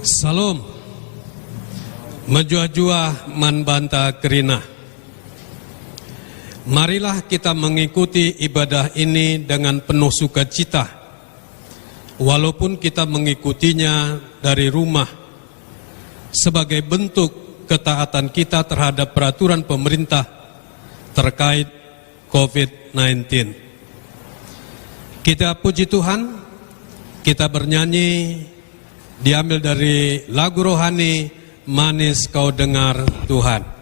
Salam, menjua-jua man banta kerina. Marilah kita mengikuti ibadah ini dengan penuh sukacita, walaupun kita mengikutinya dari rumah, sebagai bentuk ketaatan kita terhadap peraturan pemerintah terkait COVID-19. Kita puji Tuhan, kita bernyanyi, diambil dari lagu rohani Manis Kau Dengar Tuhan.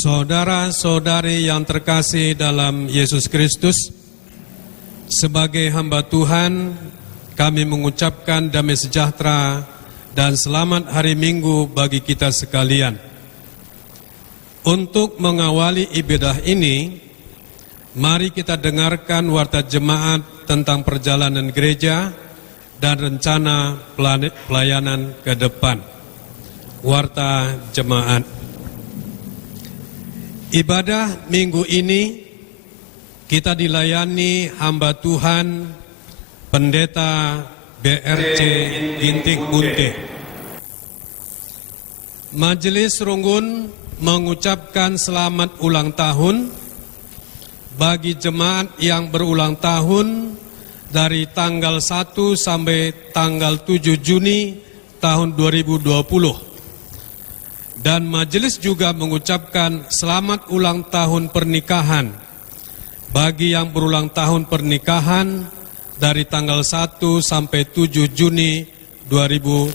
Saudara-saudari yang terkasih dalam Yesus Kristus, sebagai hamba Tuhan, kami mengucapkan damai sejahtera dan selamat hari Minggu bagi kita sekalian. Untuk mengawali ibadah ini, mari kita dengarkan warta jemaat tentang perjalanan gereja dan rencana pelayanan ke depan. Warta jemaat. Ibadah minggu ini kita dilayani hamba Tuhan Pendeta BRC Ginting Munte. Majelis Runggun mengucapkan selamat ulang tahun bagi jemaat yang berulang tahun dari tanggal 1 sampai tanggal 7 Juni tahun 2020. Dan majelis juga mengucapkan selamat ulang tahun pernikahan bagi yang berulang tahun pernikahan dari tanggal 1 sampai 7 Juni 2020.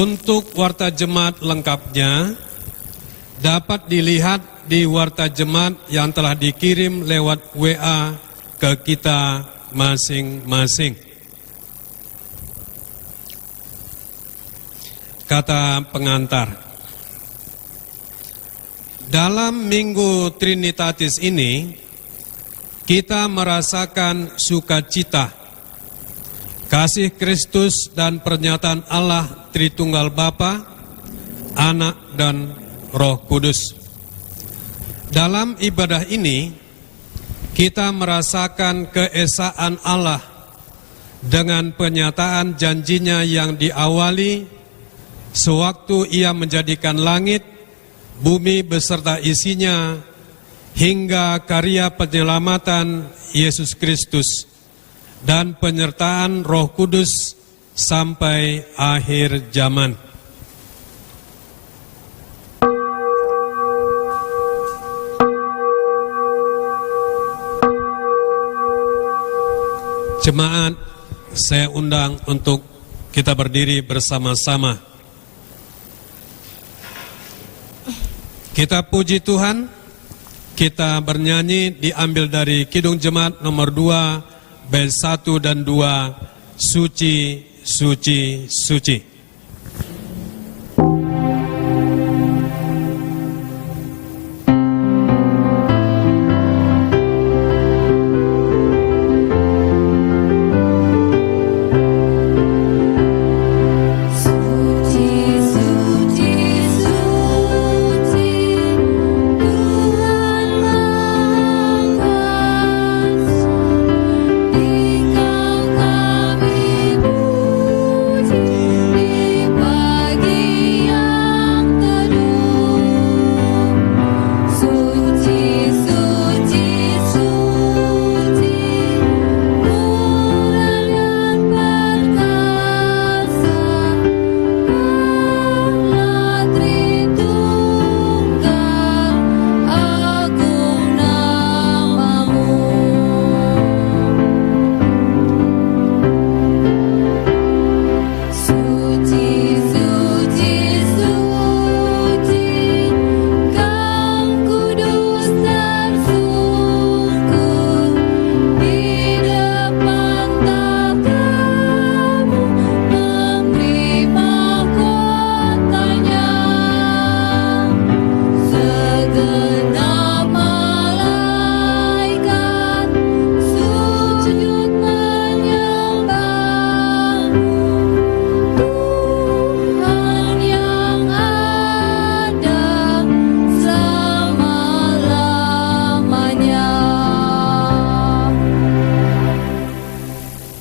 Untuk warta jemaat lengkapnya dapat dilihat di warta jemaat yang telah dikirim lewat WA ke kita masing-masing. kata pengantar. Dalam Minggu Trinitatis ini, kita merasakan sukacita, kasih Kristus dan pernyataan Allah Tritunggal Bapa, Anak dan Roh Kudus. Dalam ibadah ini, kita merasakan keesaan Allah dengan penyataan janjinya yang diawali sewaktu Ia menjadikan langit, bumi beserta isinya, hingga karya penyelamatan Yesus Kristus dan penyertaan Roh Kudus sampai akhir zaman. Jemaat, saya undang untuk kita berdiri bersama-sama. Kita puji Tuhan, kita bernyanyi diambil dari Kidung Jemaat nomor 2, bait 1 dan 2, Suci, Suci, Suci.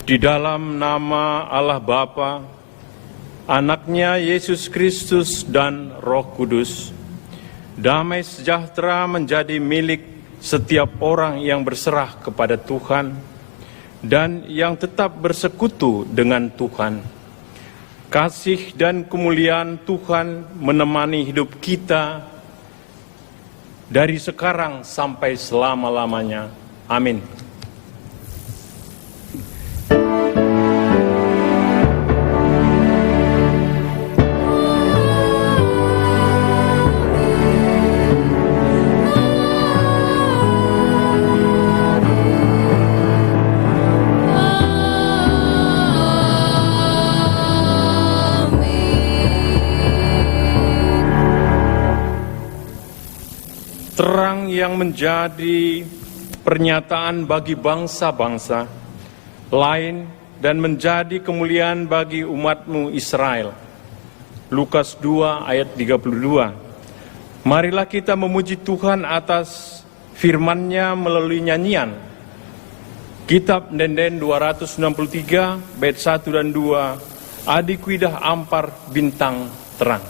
Di dalam nama Allah Bapa, Anaknya Yesus Kristus dan Roh Kudus, damai sejahtera menjadi milik setiap orang yang berserah kepada Tuhan dan yang tetap bersekutu dengan Tuhan. Kasih dan kemuliaan Tuhan menemani hidup kita dari sekarang sampai selama-lamanya. Amin. Terang yang menjadi pernyataan bagi bangsa-bangsa lain dan menjadi kemuliaan bagi umat-Mu Israel. Lukas 2 ayat 32. Marilah kita memuji Tuhan atas firman-Nya melalui nyanyian. Kitab Denden 263 bait 1 dan 2, Adi Kuidah Ampar Bintang Terang.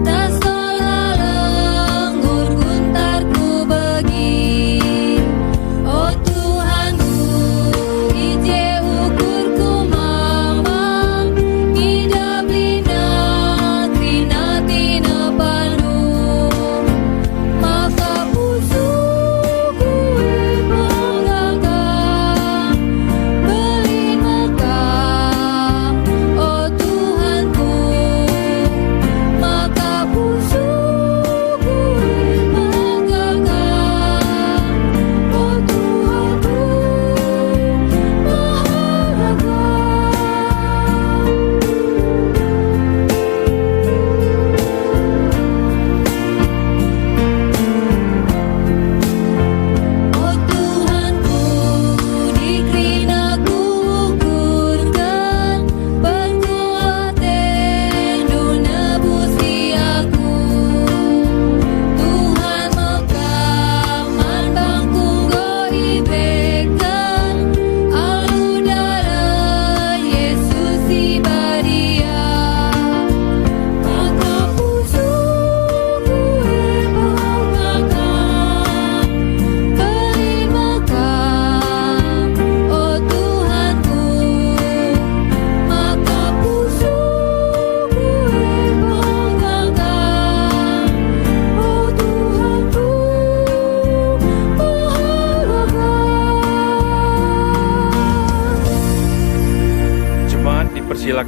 Tak soal lenggur guntarku begi.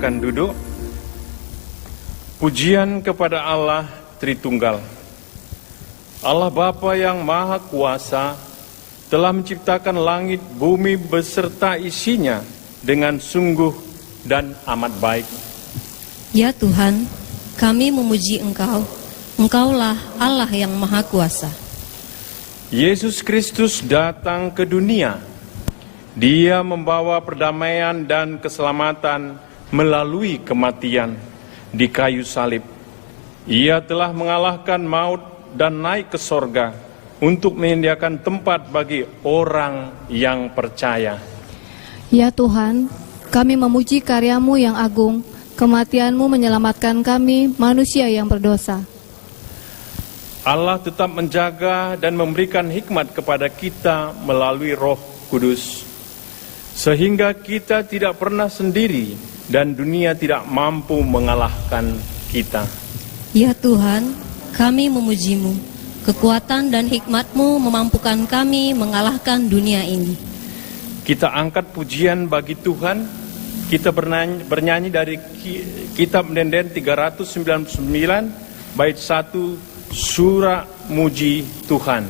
silakan duduk. Pujian kepada Allah Tritunggal. Allah Bapa yang Maha Kuasa telah menciptakan langit, bumi beserta isinya dengan sungguh dan amat baik. Ya Tuhan, kami memuji Engkau. Engkaulah Allah yang Maha Kuasa. Yesus Kristus datang ke dunia. Dia membawa perdamaian dan keselamatan melalui kematian di kayu salib. Ia telah mengalahkan maut dan naik ke sorga untuk menyediakan tempat bagi orang yang percaya. Ya Tuhan, kami memuji karya-Mu yang agung. Kematian-Mu menyelamatkan kami, manusia yang berdosa. Allah tetap menjaga dan memberikan hikmat kepada kita melalui Roh Kudus, sehingga kita tidak pernah sendiri dan dunia tidak mampu mengalahkan kita. Ya Tuhan, kami memuji-Mu. Kekuatan dan hikmat-Mu memampukan kami mengalahkan dunia ini. Kita angkat pujian bagi Tuhan. Kita bernyanyi dari kitab Denden 399 bait 1 Surah Muji Tuhan.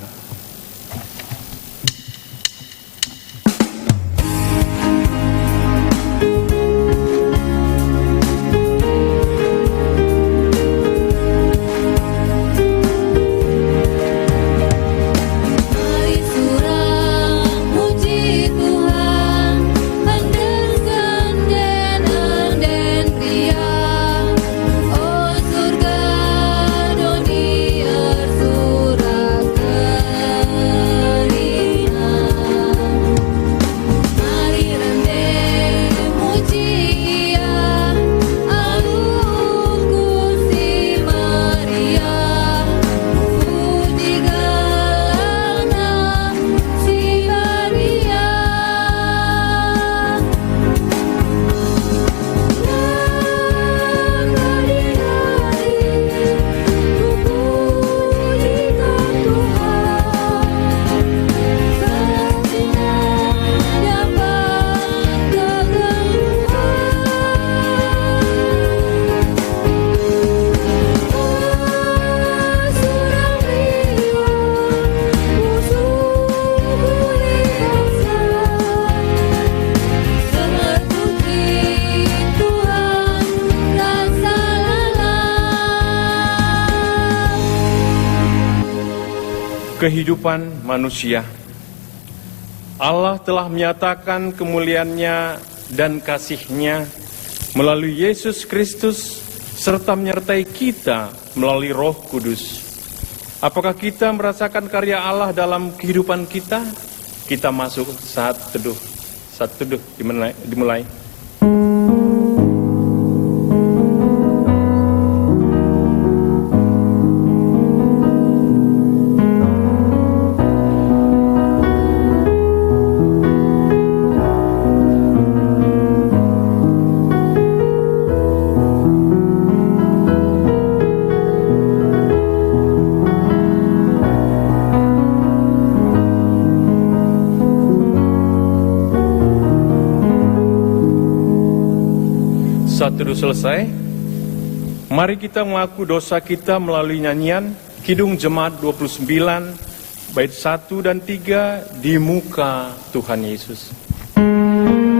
Kehidupan manusia. Allah telah menyatakan kemuliaan-Nya dan kasih-Nya melalui Yesus Kristus serta menyertai kita melalui Roh Kudus. Apakah kita merasakan karya Allah dalam kehidupan kita? Kita masuk saat teduh. Saat teduh dimulai. Saat teduh selesai, mari kita mengaku dosa kita melalui nyanyian Kidung Jemaat 29, bait 1 dan 3 di muka Tuhan Yesus. Dosa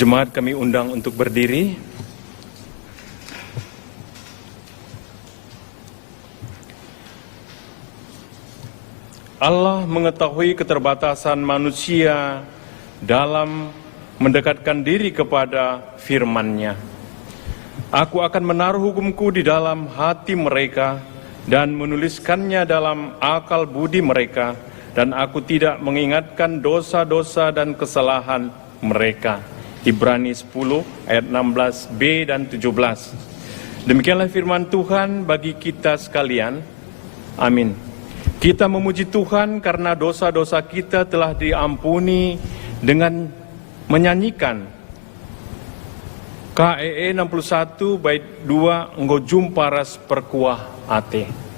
Jemaat kami undang untuk berdiri. Allah mengetahui keterbatasan manusia dalam mendekatkan diri kepada firman-Nya. Aku akan menaruh hukumku di dalam hati mereka dan menuliskannya dalam akal budi mereka, dan aku tidak mengingatkan dosa-dosa dan kesalahan mereka. Ibrani 10 ayat 16b dan 17. Demikianlah firman Tuhan bagi kita sekalian. Amin. Kita memuji Tuhan karena dosa-dosa kita telah diampuni dengan menyanyikan KEE 61 bait 2 Enggo Jumparas Perkuah Ate.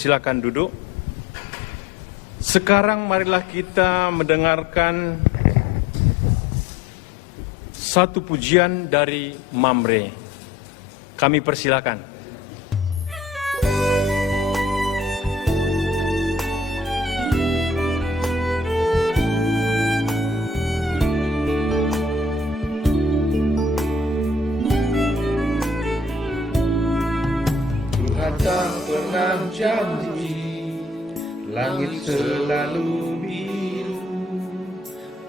Silakan duduk. Sekarang marilah kita mendengarkan satu pujian dari Mamre. Kami persilakan. Tuhan tak pernah janji langit selalu biru,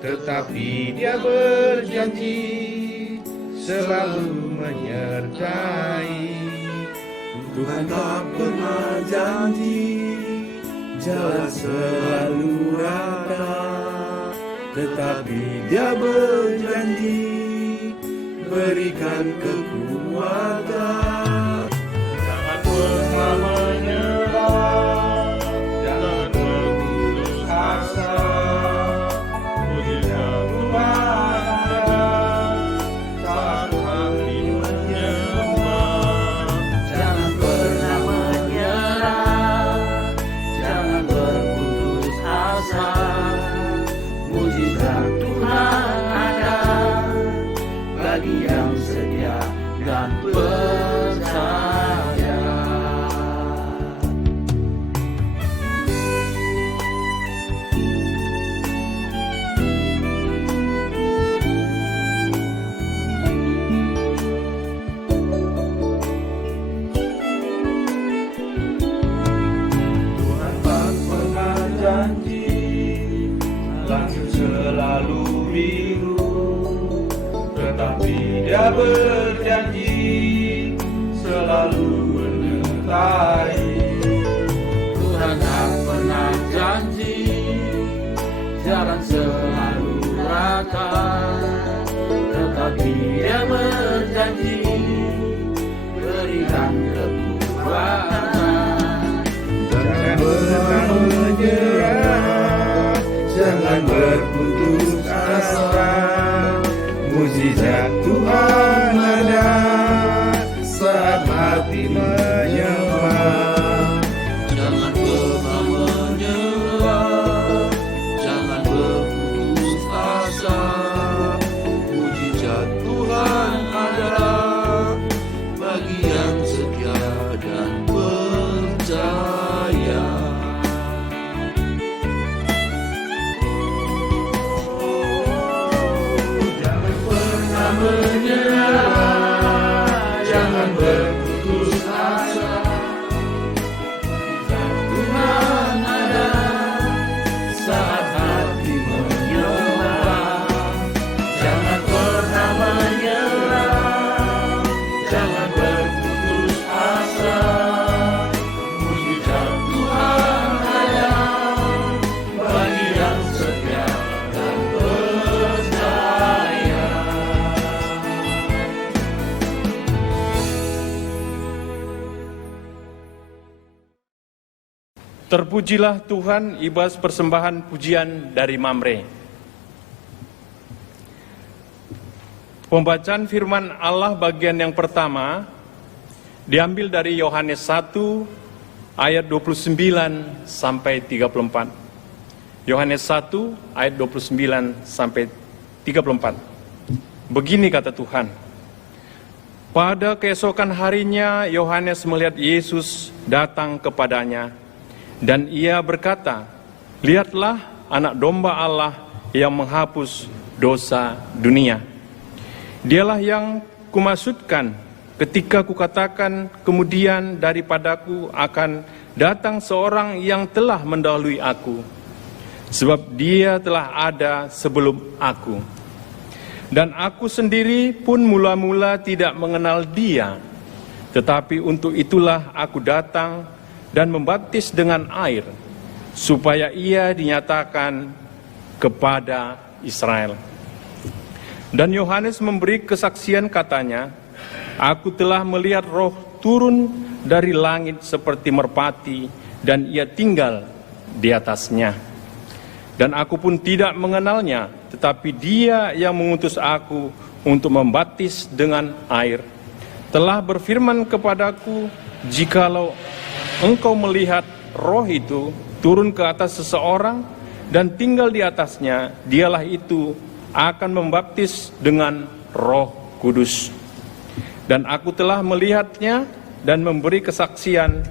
tetapi Dia berjanji selalu menyertai. Tuhan tak pernah janji jalan selalu rata, tetapi Dia berjanji berikan kekuatan. Jangan pernah menyerah, jangan berputus asa. Mujizat Tuhan ada saat hati menyembah. Jangan pernah menyerah, jangan berputus asa. Mujizat Tuhan ada bagi yang setia dan percaya. Tuhan tak pernah janji langit selalu biru, tetapi Dia berjanji selalu menyertai. Tuhan tak pernah janji jalan selalu rata, tetapi Dia berjanji berikan kekuatan. Jangan pernah menyerah, jangan berputus asa. Mujizat Tuhan ada saat hati menyembah. Jangan pernah menyerah, jangan berputus asa. Mujizat Tuhan ada Terpujilah Tuhan, ibas persembahan pujian dari Mamre. Pembacaan firman Allah bagian yang pertama diambil dari Yohanes 1 ayat 29 sampai 34. Yohanes 1 ayat 29 sampai 34. Begini kata Tuhan. Pada keesokan harinya Yohanes melihat Yesus datang kepadanya, dan ia berkata, "Lihatlah anak domba Allah yang menghapus dosa dunia. Dialah yang kumaksudkan ketika kukatakan kemudian daripadaku akan datang seorang yang telah mendahului aku, sebab dia telah ada sebelum aku. Dan aku sendiri pun mula-mula tidak mengenal dia, tetapi untuk itulah aku datang dan membaptis dengan air, supaya ia dinyatakan kepada Israel." Dan Yohanes memberi kesaksian katanya, "Aku telah melihat Roh turun dari langit seperti merpati, dan ia tinggal di atasnya. Dan aku pun tidak mengenalnya, tetapi dia yang mengutus aku untuk membaptis dengan air, telah berfirman kepadaku, jikalau engkau melihat Roh itu turun ke atas seseorang dan tinggal di atasnya, dialah itu akan membaptis dengan Roh Kudus. Dan aku telah melihatnya dan memberi kesaksian,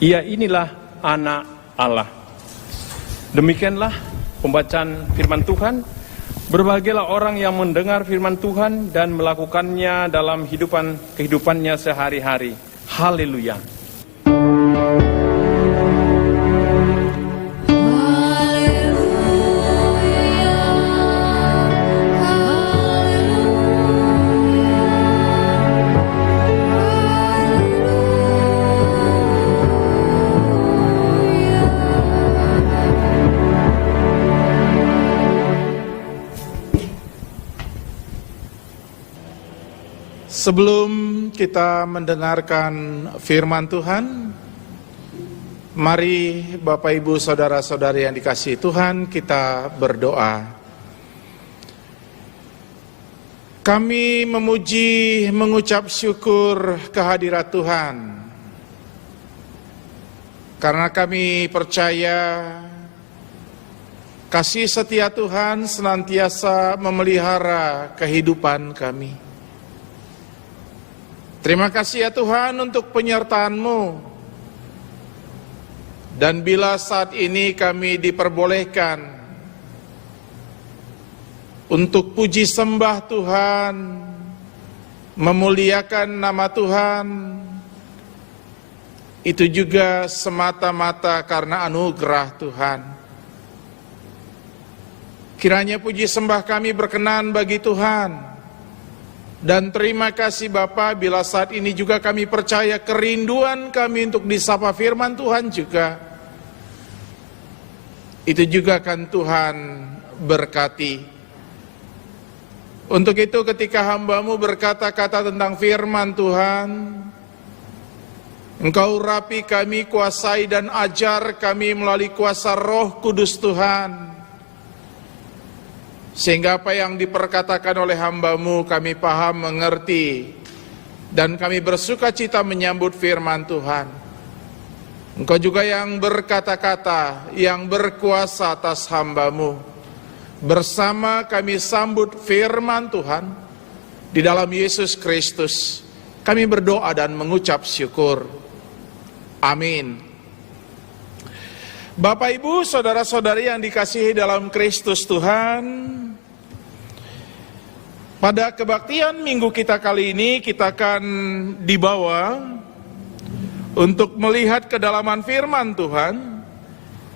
ia inilah anak Allah." Demikianlah pembacaan firman Tuhan. Berbahagialah orang yang mendengar firman Tuhan dan melakukannya dalam kehidupannya sehari-hari. Haleluya. Sebelum kita mendengarkan firman Tuhan, mari Bapak Ibu Saudara-saudari yang dikasihi Tuhan, kita berdoa. Kami memuji, mengucap syukur kehadirat Tuhan, karena kami percaya kasih setia Tuhan senantiasa memelihara kehidupan kami. Terima kasih ya Tuhan untuk penyertaan-Mu. Dan bila saat ini kami diperbolehkan untuk puji sembah Tuhan, memuliakan nama Tuhan, itu juga semata-mata karena anugerah Tuhan. Kiranya puji sembah kami berkenan bagi Tuhan. Dan terima kasih Bapa, bila saat ini juga kami percaya kerinduan kami untuk disapa firman Tuhan juga, itu juga akan Tuhan berkati. Untuk itu ketika hamba-Mu berkata-kata tentang firman Tuhan, Engkau urapi kami, kuasai dan ajar kami melalui kuasa Roh Kudus Tuhan, sehingga apa yang diperkatakan oleh hamba-Mu kami paham, mengerti, dan kami bersuka cita menyambut firman Tuhan. Engkau juga yang berkata-kata, yang berkuasa atas hamba-Mu. Bersama kami sambut firman Tuhan di dalam Yesus Kristus. Kami berdoa dan mengucap syukur. Amin. Bapak, Ibu, Saudara-saudari yang dikasihi dalam Kristus Tuhan, pada kebaktian minggu kita kali ini kita akan dibawa untuk melihat kedalaman firman Tuhan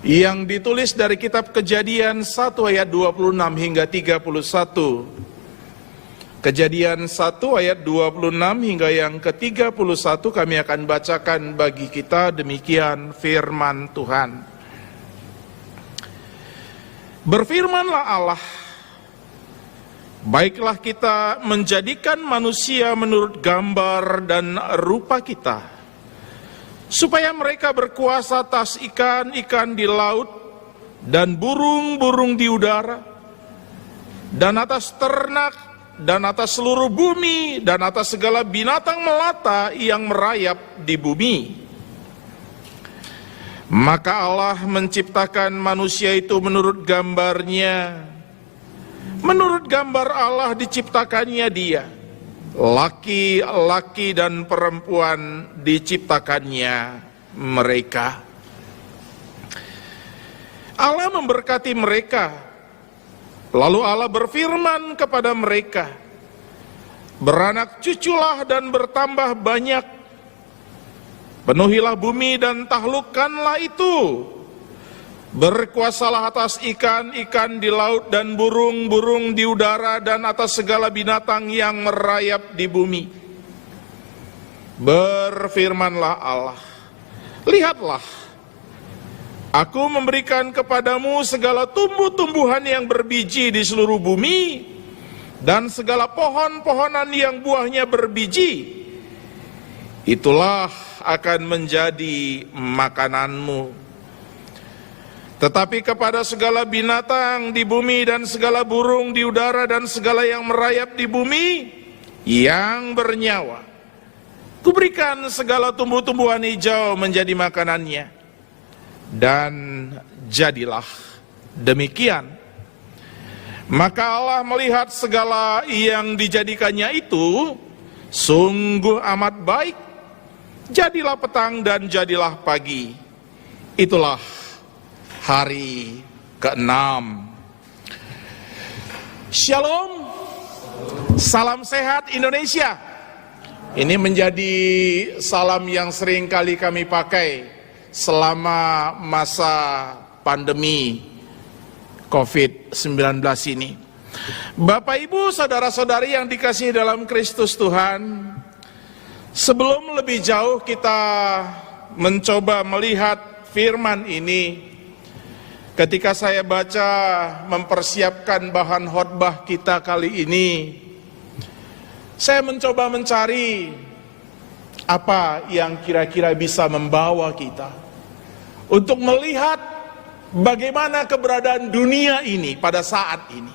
yang ditulis dari kitab Kejadian 1 ayat 26 hingga 31. Kejadian 1 ayat 26 hingga yang ke-31 kami akan bacakan bagi kita, demikian firman Tuhan. Berfirmanlah Allah, baiklah kita menjadikan manusia menurut gambar dan rupa kita, supaya mereka berkuasa atas ikan-ikan di laut dan burung-burung di udara, dan atas ternak, dan atas seluruh bumi, dan atas segala binatang melata yang merayap di bumi. Maka Allah menciptakan manusia itu menurut gambarnya. Menurut gambar Allah diciptakannya dia. Laki-laki dan perempuan diciptakannya mereka. Allah memberkati mereka. Lalu Allah berfirman kepada mereka, beranak cuculah dan bertambah banyak, penuhilah bumi dan taklukkanlah itu, berkuasalah atas ikan-ikan di laut dan burung-burung di udara dan atas segala binatang yang merayap di bumi. Berfirmanlah Allah, lihatlah, aku memberikan kepadamu segala tumbuh-tumbuhan yang berbiji di seluruh bumi, dan segala pohon-pohonan yang buahnya berbiji. Itulah akan menjadi makananmu. Tetapi kepada segala binatang di bumi dan segala burung di udara dan segala yang merayap di bumi yang bernyawa, kuberikan segala tumbuh-tumbuhan hijau menjadi makanannya. Dan jadilah demikian. Maka Allah melihat segala yang dijadikannya itu sungguh amat baik. Jadilah petang dan jadilah pagi. Itulah hari ke-6. Shalom. Salam sehat Indonesia. Ini menjadi salam yang sering kali kami pakai selama masa pandemi COVID-19 ini. Bapak, Ibu, saudara-saudari yang dikasihi dalam Kristus Tuhan, sebelum lebih jauh kita mencoba melihat firman ini, ketika saya baca mempersiapkan bahan khotbah kita kali ini, saya mencoba mencari apa yang kira-kira bisa membawa kita untuk melihat bagaimana keberadaan dunia ini pada saat ini.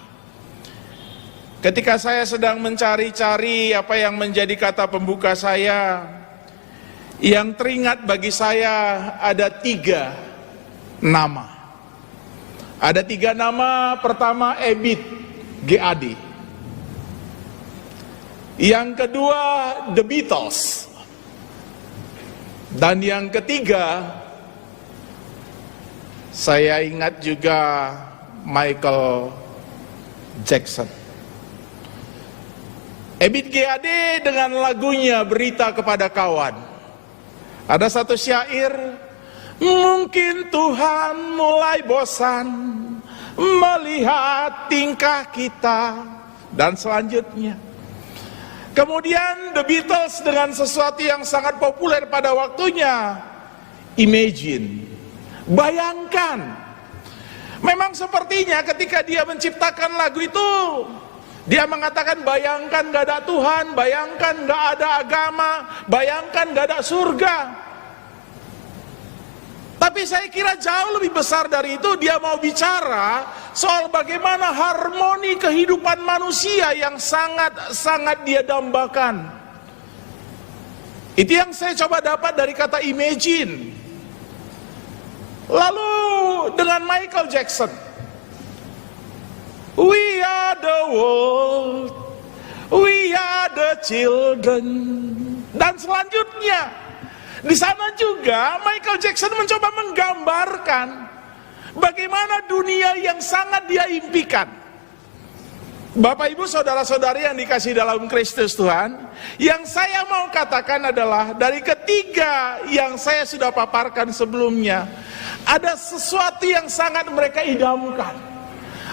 Ketika saya sedang mencari-cari apa yang menjadi kata pembuka saya, yang teringat bagi saya ada 3 nama. Ada 3 nama. Pertama, EBIT, GAD. Yang kedua, The Beatles. Dan yang ketiga, saya ingat juga Michael Jackson. EBIT GAD dengan lagunya Berita Kepada Kawan. Ada satu syair, mungkin Tuhan mulai bosan melihat tingkah kita, dan selanjutnya. Kemudian The Beatles dengan sesuatu yang sangat populer pada waktunya, Imagine. Bayangkan. Memang sepertinya ketika dia menciptakan lagu itu, dia mengatakan bayangkan gak ada Tuhan, bayangkan gak ada agama, bayangkan gak ada surga. Tapi saya kira jauh lebih besar dari itu, dia mau bicara soal bagaimana harmoni kehidupan manusia yang sangat-sangat dia dambakan. Itu yang saya coba dapat dari kata imagine. Lalu dengan Michael Jackson, we are the world, we are the children. Dan selanjutnya, di sana juga Michael Jackson mencoba menggambarkan bagaimana dunia yang sangat dia impikan. Bapak, Ibu, saudara-saudari yang dikasihi dalam Kristus Tuhan, yang saya mau katakan adalah dari ketiga yang saya sudah paparkan sebelumnya, ada sesuatu yang sangat mereka idamkan,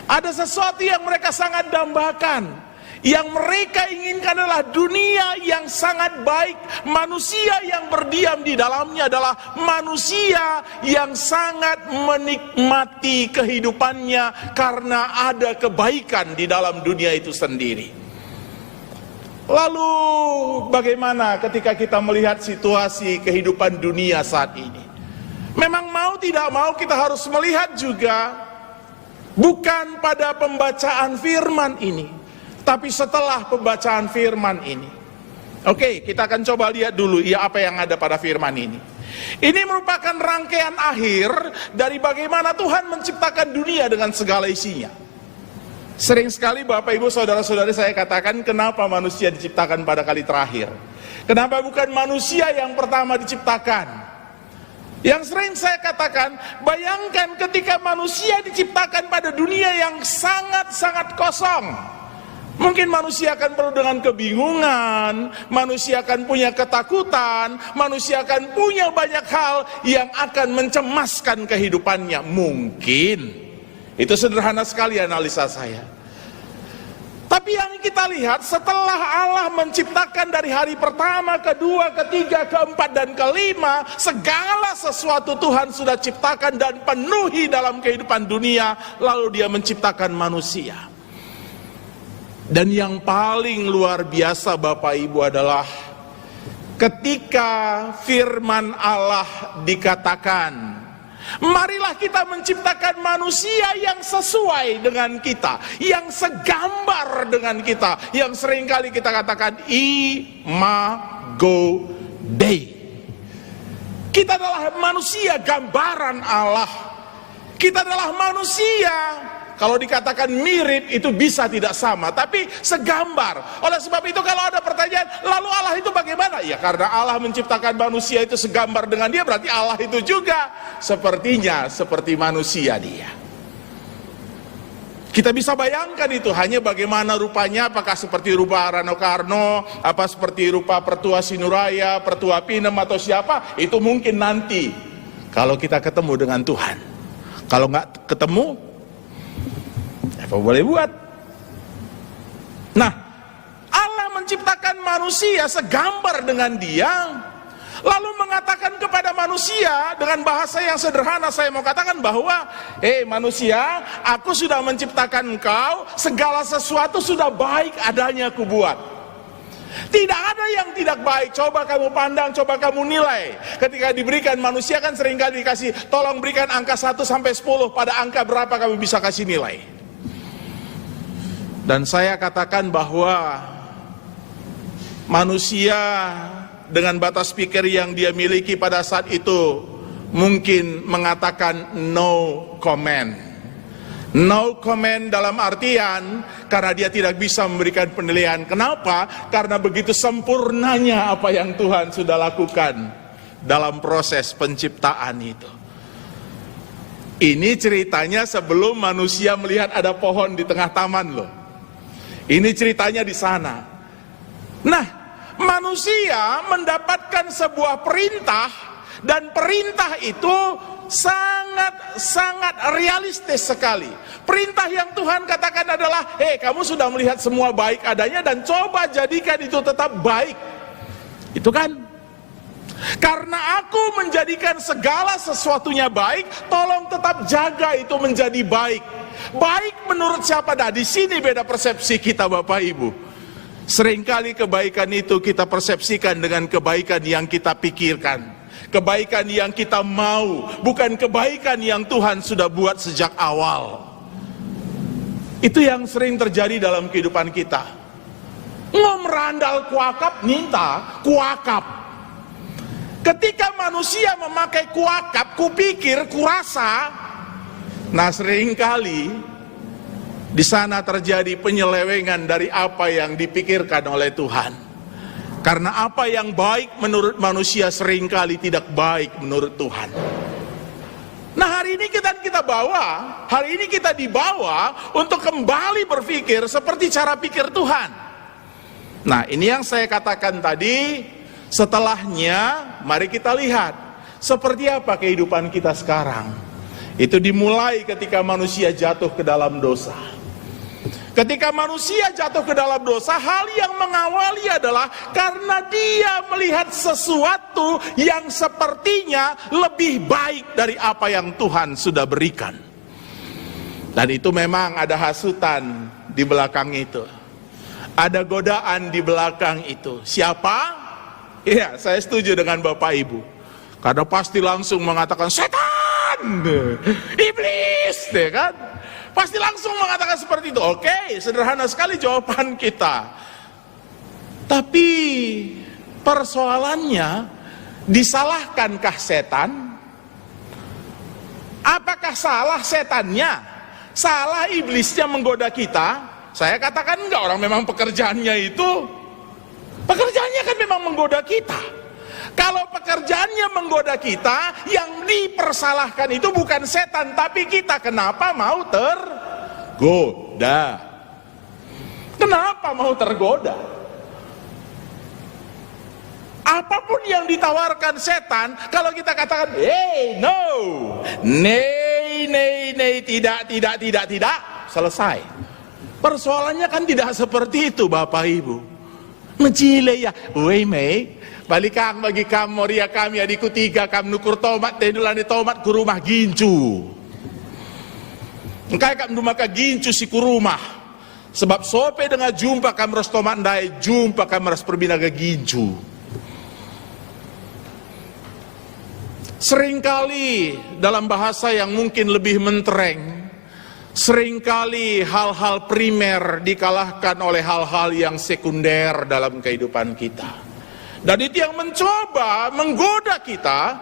ada sesuatu yang mereka sangat dambakan. Yang mereka inginkan adalah dunia yang sangat baik. Manusia yang berdiam di dalamnya adalah manusia yang sangat menikmati kehidupannya karena ada kebaikan di dalam dunia itu sendiri. Lalu bagaimana ketika kita melihat situasi kehidupan dunia saat ini? Memang mau tidak mau kita harus melihat juga bukan pada pembacaan firman ini, tapi setelah pembacaan firman ini. Oke, kita akan coba lihat dulu ya apa yang ada pada firman ini. Ini merupakan rangkaian akhir dari bagaimana Tuhan menciptakan dunia dengan segala isinya. Sering sekali Bapak Ibu Saudara-saudari saya katakan, kenapa manusia diciptakan pada kali terakhir? Kenapa bukan manusia yang pertama diciptakan? Yang sering saya katakan, bayangkan ketika manusia diciptakan pada dunia yang sangat-sangat kosong. Mungkin manusia akan penuh dengan kebingungan, manusia akan punya ketakutan, manusia akan punya banyak hal yang akan mencemaskan kehidupannya. Mungkin. Itu sederhana sekali analisa saya. Tapi yang kita lihat setelah Allah menciptakan dari hari pertama, kedua, ketiga, keempat, dan kelima, segala sesuatu Tuhan sudah ciptakan dan penuhi dalam kehidupan dunia, lalu Dia menciptakan manusia. Dan yang paling luar biasa Bapak Ibu adalah ketika firman Allah dikatakan, marilah kita menciptakan manusia yang sesuai dengan kita, yang segambar dengan kita, yang seringkali kita katakan imago Dei. Kita adalah manusia gambaran Allah. Kita adalah manusia, kalau dikatakan mirip itu bisa tidak sama, tapi segambar. Oleh sebab itu kalau ada pertanyaan, lalu Allah itu bagaimana? Ya karena Allah menciptakan manusia itu segambar dengan Dia, berarti Allah itu juga sepertinya seperti manusia Dia. Kita bisa bayangkan itu, hanya bagaimana rupanya, apakah seperti rupa Rano Karno, apa seperti rupa Pertua Sinuraya, Pertua Pinem atau siapa, itu mungkin nanti kalau kita ketemu dengan Tuhan. Kalau nggak ketemu, apa boleh buat? Nah, Allah menciptakan manusia segambar dengan Dia, lalu mengatakan kepada manusia dengan bahasa yang sederhana, saya mau katakan bahwa, manusia, aku sudah menciptakan engkau, segala sesuatu sudah baik adanya aku buat. Tidak ada yang tidak baik. Coba kamu pandang, coba kamu nilai. Ketika diberikan manusia kan seringkali dikasih, tolong berikan angka 1 sampai 10, pada angka berapa kamu bisa kasih nilai? Dan saya katakan bahwa manusia dengan batas pikir yang dia miliki pada saat itu mungkin mengatakan no comment. No comment dalam artian karena dia tidak bisa memberikan penilaian. Kenapa? Karena begitu sempurnanya apa yang Tuhan sudah lakukan dalam proses penciptaan itu. Ini ceritanya sebelum manusia melihat ada pohon di tengah taman loh. Ini ceritanya di sana. Nah, manusia mendapatkan sebuah perintah, dan perintah itu sangat realistis sekali. Perintah yang Tuhan katakan adalah, kamu sudah melihat semua baik adanya dan coba jadikan itu tetap baik. Itu kan? Karena aku menjadikan segala sesuatunya baik, tolong tetap jaga itu menjadi baik. Baik menurut siapa? Nah, di sini beda persepsi kita Bapak Ibu. Seringkali kebaikan itu kita persepsikan dengan kebaikan yang kita pikirkan. Kebaikan yang kita mau, bukan kebaikan yang Tuhan sudah buat sejak awal. Itu yang sering terjadi dalam kehidupan kita. Ngomrandal kuakap, minta kuakap. Ketika manusia memakai kuakap, kupikir, kurasa, nah seringkali di sana terjadi penyelewengan dari apa yang dipikirkan oleh Tuhan. Karena apa yang baik menurut manusia seringkali tidak baik menurut Tuhan. Nah, hari ini kita dibawa untuk kembali berpikir seperti cara pikir Tuhan. Nah, ini yang saya katakan tadi. Setelahnya, mari kita lihat seperti apa kehidupan kita sekarang. Itu dimulai ketika manusia jatuh ke dalam dosa. Ketika manusia jatuh ke dalam dosa, hal yang mengawali adalah karena dia melihat sesuatu yang sepertinya lebih baik dari apa yang Tuhan sudah berikan. Dan itu memang ada hasutan di belakang itu. Ada godaan di belakang itu. Siapa? Iya, saya setuju dengan Bapak Ibu. Karena pasti langsung mengatakan setan, iblis, ya kan? Pasti langsung mengatakan seperti itu. Oke, sederhana sekali jawaban kita. Tapi persoalannya, disalahkankah setan? Apakah salah setannya? Salah iblisnya menggoda kita? Saya katakan enggak, orang memang pekerjaannya kan memang menggoda kita. Kalau pekerjaannya menggoda kita, yang dipersalahkan itu bukan setan, tapi kita. Kenapa mau tergoda? Kenapa mau tergoda? Apapun yang ditawarkan setan, kalau kita katakan, no, nei, tidak, selesai. Persoalannya kan tidak seperti itu, Bapak Ibu. Mencile ya, wei mei, balikang bagi kamu ria kami adikku tiga kam nukur tomat tendulani tomat ku rumah gincu. Engkai kam maka gincu si ku rumah. Sebab sope dengan jumpa kam ros tomat ndai jumpa kam ros perbinaga gincu. Seringkali dalam bahasa yang mungkin lebih mentereng, seringkali hal-hal primer dikalahkan oleh hal-hal yang sekunder dalam kehidupan kita. Dan itu yang mencoba menggoda kita,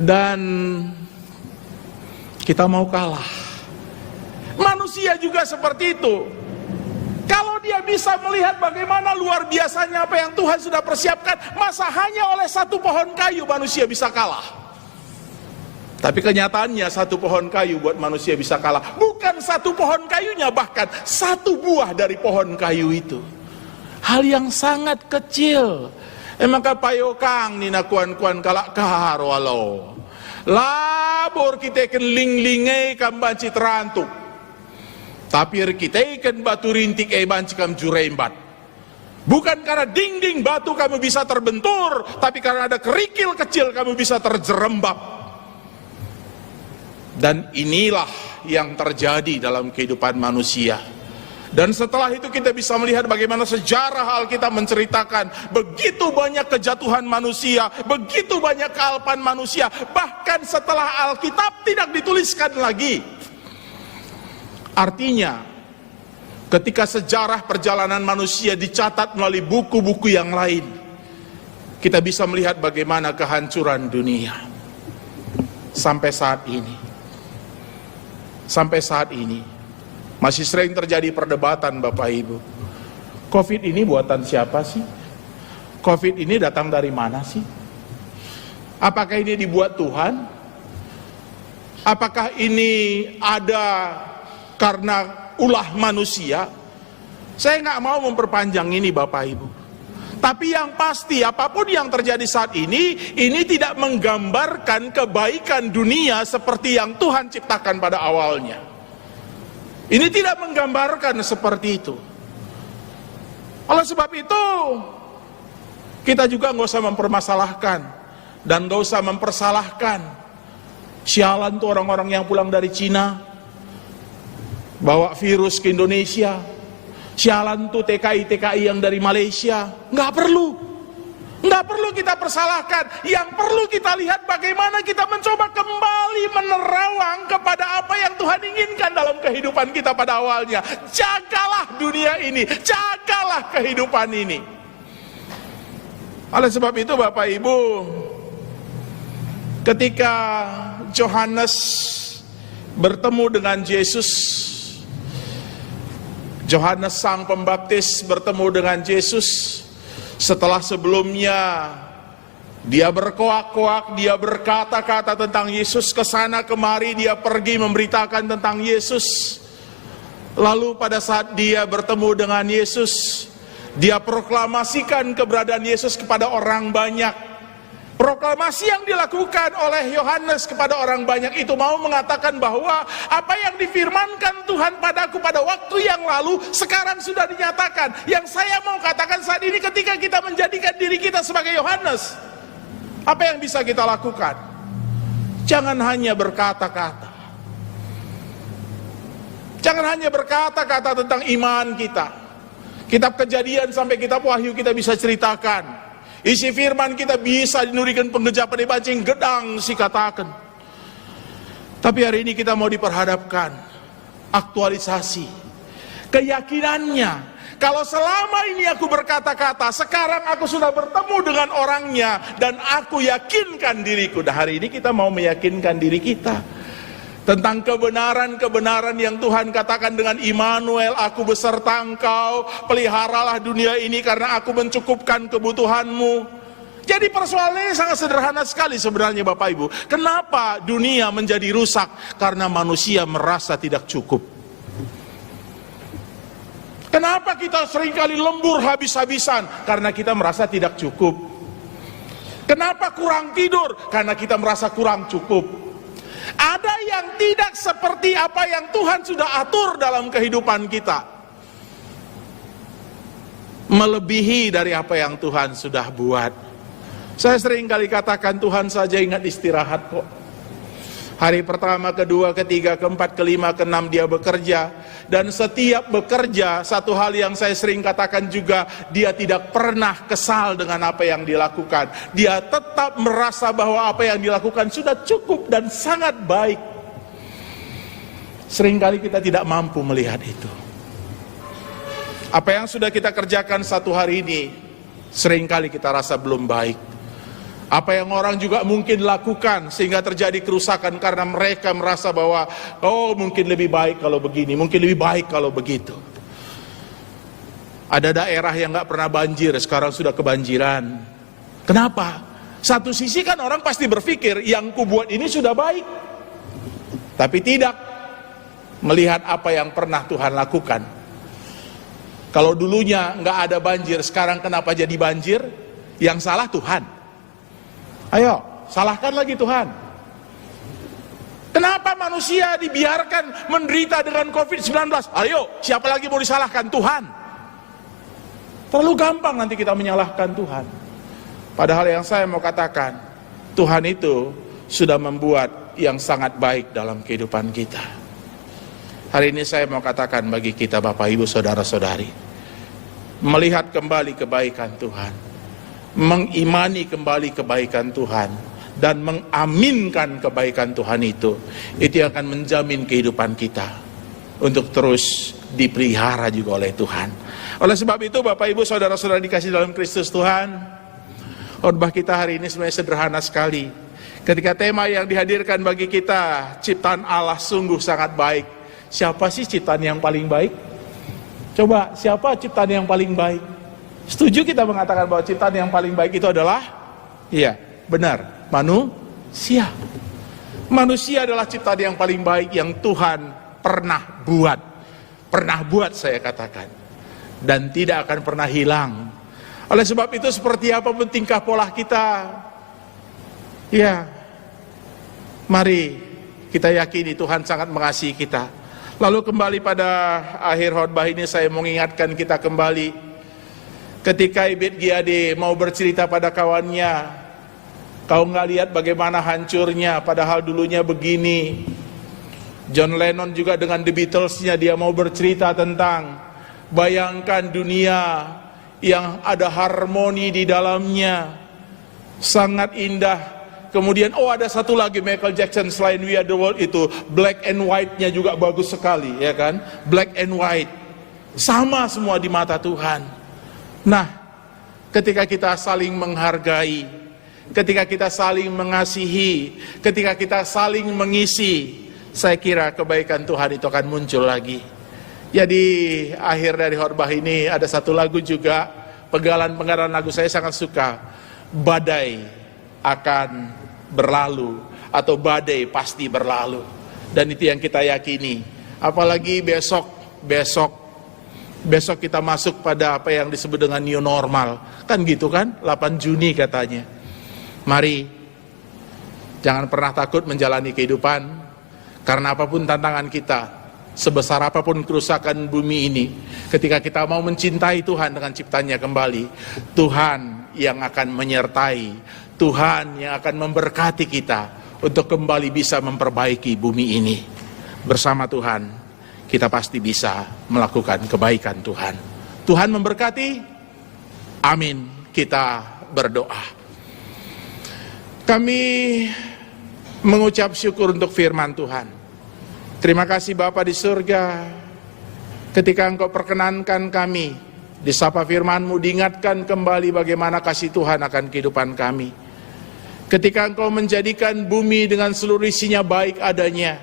dan kita mau kalah. Manusia juga seperti itu. Kalau dia bisa melihat bagaimana luar biasanya apa yang Tuhan sudah persiapkan, masa hanya oleh satu pohon kayu manusia bisa kalah? Tapi kenyataannya satu pohon kayu buat manusia bisa kalah. Bukan satu pohon kayunya, bahkan satu buah dari pohon kayu itu. Hal yang sangat kecil. Emangkah payokang nina kuan-kuan kalak kahar walau. Labor kita ikan ling-lingai kambanci terantuk. Tapi kita ikan batu rintik banci kam jurembat. Bukan karena dinding batu kamu bisa terbentur, tapi karena ada kerikil kecil kamu bisa terjerembab. Dan inilah yang terjadi dalam kehidupan manusia. Dan setelah itu kita bisa melihat bagaimana sejarah Alkitab menceritakan begitu banyak kejatuhan manusia, begitu banyak kealpan manusia. Bahkan setelah Alkitab tidak dituliskan lagi. Artinya, ketika sejarah perjalanan manusia dicatat melalui buku-buku yang lain, kita bisa melihat bagaimana kehancuran dunia. Sampai saat ini, masih sering terjadi perdebatan Bapak Ibu. Covid ini buatan siapa sih? Covid ini datang dari mana sih? Apakah ini dibuat Tuhan? Apakah ini ada karena ulah manusia? Saya nggak mau memperpanjang ini Bapak Ibu. Tapi yang pasti apapun yang terjadi saat ini tidak menggambarkan kebaikan dunia seperti yang Tuhan ciptakan pada awalnya. Ini tidak menggambarkan seperti itu. Oleh sebab itu, kita juga nggak usah mempermasalahkan dan nggak usah mempersalahkan. Sialan tuh orang-orang yang pulang dari Cina, bawa virus ke Indonesia. Sialan tuh TKI yang dari Malaysia. Nggak perlu kita persalahkan. Yang perlu kita lihat bagaimana kita mencoba kembali menerawang kepada apa yang Tuhan inginkan dalam kehidupan kita pada awalnya. Jagalah dunia ini, jagalah kehidupan ini. Oleh sebab itu Bapak Ibu, ketika Yohanes bertemu dengan Yesus, Yohanes Sang Pembaptis bertemu dengan Yesus setelah sebelumnya dia berkoak-koak, dia berkata-kata tentang Yesus, kesana kemari dia pergi memberitakan tentang Yesus. Lalu pada saat dia bertemu dengan Yesus, dia proklamasikan keberadaan Yesus kepada orang banyak. Proklamasi yang dilakukan oleh Yohanes kepada orang banyak itu mau mengatakan bahwa apa yang difirmankan Tuhan padaku pada waktu yang lalu sekarang sudah dinyatakan. Yang saya mau katakan saat ini, ketika kita menjadikan diri kita sebagai Yohanes, apa yang bisa kita lakukan? Jangan hanya berkata-kata. Jangan hanya berkata-kata tentang iman kita. Kitab Kejadian sampai kitab Wahyu kita bisa ceritakan. Isi firman kita bisa dinurikan pengejapan dibancing gedang si katakan. Tapi hari ini kita mau diperhadapkan aktualisasi keyakinannya. Kalau selama ini aku berkata-kata, sekarang aku sudah bertemu dengan orangnya dan aku yakinkan diriku. Dan hari ini kita mau meyakinkan diri kita tentang kebenaran-kebenaran yang Tuhan katakan dengan Immanuel, aku beserta engkau, peliharalah dunia ini karena aku mencukupkan kebutuhanmu. Jadi persoalannya sangat sederhana sekali sebenarnya Bapak Ibu. Kenapa dunia menjadi rusak? Karena manusia merasa tidak cukup. Kenapa kita seringkali lembur habis-habisan? Karena kita merasa tidak cukup. Kenapa kurang tidur? Karena kita merasa kurang cukup. Ada yang tidak seperti apa yang Tuhan sudah atur dalam kehidupan kita. Melebihi dari apa yang Tuhan sudah buat. Saya sering kali katakan Tuhan saja ingat istirahat kok. Hari pertama, kedua, ketiga, keempat, kelima, keenam dia bekerja. Dan setiap bekerja, satu hal yang saya sering katakan juga, dia tidak pernah kesal dengan apa yang dilakukan. Dia tetap merasa bahwa apa yang dilakukan sudah cukup dan sangat baik. Seringkali kita tidak mampu melihat itu. Apa yang sudah kita kerjakan satu hari ini, seringkali kita rasa belum baik. Apa yang orang juga mungkin lakukan sehingga terjadi kerusakan karena mereka merasa bahwa oh mungkin lebih baik kalau begini, mungkin lebih baik kalau begitu. Ada daerah yang gak pernah banjir, sekarang sudah kebanjiran. Kenapa? Satu sisi kan orang pasti berpikir yang kubuat ini sudah baik. Tapi tidak melihat apa yang pernah Tuhan lakukan. Kalau dulunya gak ada banjir, sekarang kenapa jadi banjir? Yang salah Tuhan. Ayo, salahkan lagi Tuhan. Kenapa manusia dibiarkan menderita dengan COVID-19? Ayo, siapa lagi mau disalahkan? Tuhan. Terlalu gampang nanti kita menyalahkan Tuhan. Padahal yang saya mau katakan, Tuhan itu sudah membuat yang sangat baik dalam kehidupan kita. Hari ini saya mau katakan bagi kita Bapak Ibu Saudara-saudari, melihat kembali kebaikan Tuhan, mengimani kembali kebaikan Tuhan dan mengaminkan kebaikan Tuhan itu yang akan menjamin kehidupan kita untuk terus dipelihara juga oleh Tuhan. Oleh sebab itu Bapak Ibu Saudara-saudara dikasih dalam Kristus Tuhan, khotbah kita hari ini sebenarnya sederhana sekali. Ketika tema yang dihadirkan bagi kita, ciptaan Allah sungguh sangat baik. Siapa sih ciptaan yang paling baik? Coba, siapa ciptaan yang paling baik? Setuju kita mengatakan bahwa ciptaan yang paling baik itu adalah? Iya, benar, manusia. Manusia adalah ciptaan yang paling baik yang Tuhan pernah buat. Pernah buat saya katakan. Dan tidak akan pernah hilang. Oleh sebab itu seperti apa pun tingkah pola kita, ya, mari kita yakini Tuhan sangat mengasihi kita. Lalu kembali pada akhir khotbah ini saya mengingatkan kita kembali. Ketika Ebed Giade mau bercerita pada kawannya, kau nggak lihat bagaimana hancurnya, padahal dulunya begini. John Lennon juga dengan The Beatles-nya dia mau bercerita tentang bayangkan dunia yang ada harmoni di dalamnya, sangat indah. Kemudian ada satu lagi Michael Jackson selain We Are The World itu, black and white-nya juga bagus sekali, ya kan? Black and white, sama semua di mata Tuhan. Nah, ketika kita saling menghargai, ketika kita saling mengasihi, ketika kita saling mengisi, saya kira kebaikan Tuhan itu akan muncul lagi. Jadi akhir dari khotbah ini ada satu lagu juga, penggalan lagu saya sangat suka. Badai akan berlalu atau badai pasti berlalu. Dan itu yang kita yakini. Apalagi besok kita masuk pada apa yang disebut dengan new normal. Kan gitu kan? 8 Juni katanya. Mari, jangan pernah takut menjalani kehidupan. Karena apapun tantangan kita, sebesar apapun kerusakan bumi ini, ketika kita mau mencintai Tuhan dengan ciptanya kembali, Tuhan yang akan menyertai, Tuhan yang akan memberkati kita untuk kembali bisa memperbaiki bumi ini. Bersama Tuhan, kita pasti bisa melakukan kebaikan Tuhan. Tuhan memberkati. Amin. Kita berdoa. Kami mengucap syukur untuk firman Tuhan. Terima kasih Bapa di surga, ketika Engkau perkenankan kami disapa firman-Mu, diingatkan kembali bagaimana kasih Tuhan akan kehidupan kami. Ketika Engkau menjadikan bumi dengan seluruh isinya baik adanya,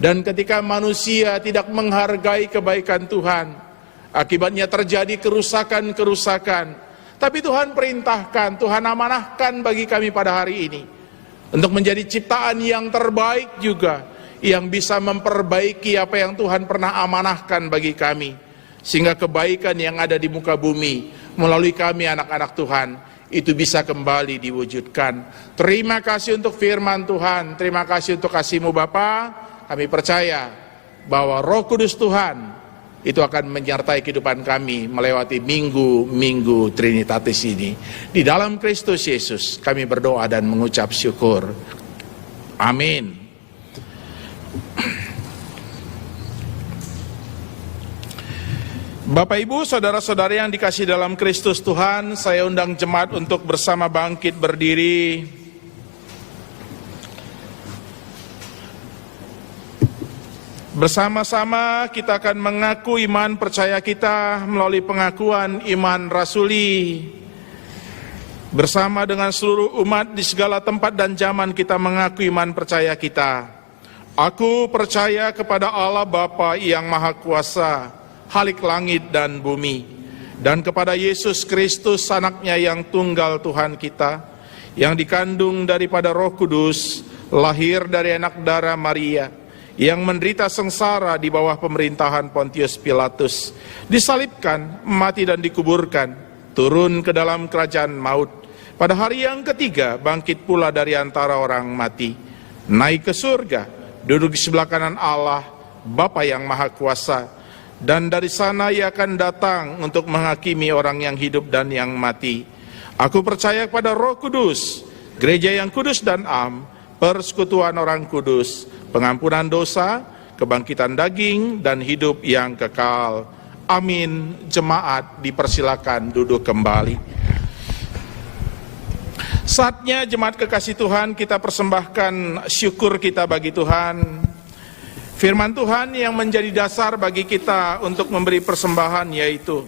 dan ketika manusia tidak menghargai kebaikan Tuhan, akibatnya terjadi kerusakan-kerusakan. Tapi Tuhan perintahkan, Tuhan amanahkan bagi kami pada hari ini untuk menjadi ciptaan yang terbaik juga, yang bisa memperbaiki apa yang Tuhan pernah amanahkan bagi kami, sehingga kebaikan yang ada di muka bumi melalui kami anak-anak Tuhan itu bisa kembali diwujudkan. Terima kasih untuk firman Tuhan, terima kasih untuk kasih-Mu Bapa. Kami percaya bahwa Roh Kudus Tuhan itu akan menyertai kehidupan kami melewati minggu-minggu Trinitatis ini. Di dalam Kristus Yesus kami berdoa dan mengucap syukur. Amin. Bapak Ibu, saudara-saudari yang dikasihi dalam Kristus Tuhan, saya undang jemaat untuk bersama bangkit berdiri. Bersama-sama kita akan mengaku iman percaya kita melalui pengakuan iman rasuli. Bersama dengan seluruh umat di segala tempat dan zaman kita mengaku iman percaya kita. Aku percaya kepada Allah Bapa yang Maha Kuasa, Khalik langit dan bumi, dan kepada Yesus Kristus anaknya yang tunggal Tuhan kita, yang dikandung daripada Roh Kudus, lahir dari anak darah Maria, yang menderita sengsara di bawah pemerintahan Pontius Pilatus, disalibkan, mati dan dikuburkan, turun ke dalam kerajaan maut, pada hari yang ketiga bangkit pula dari antara orang mati, naik ke surga, duduk di sebelah kanan Allah Bapa yang Maha Kuasa, dan dari sana Ia akan datang untuk menghakimi orang yang hidup dan yang mati. Aku percaya kepada Roh Kudus, gereja yang kudus dan am, persekutuan orang kudus, pengampunan dosa, kebangkitan daging, dan hidup yang kekal. Amin. Jemaat dipersilakan duduk kembali. Saatnya jemaat kekasih Tuhan kita persembahkan syukur kita bagi Tuhan. Firman Tuhan yang menjadi dasar bagi kita untuk memberi persembahan yaitu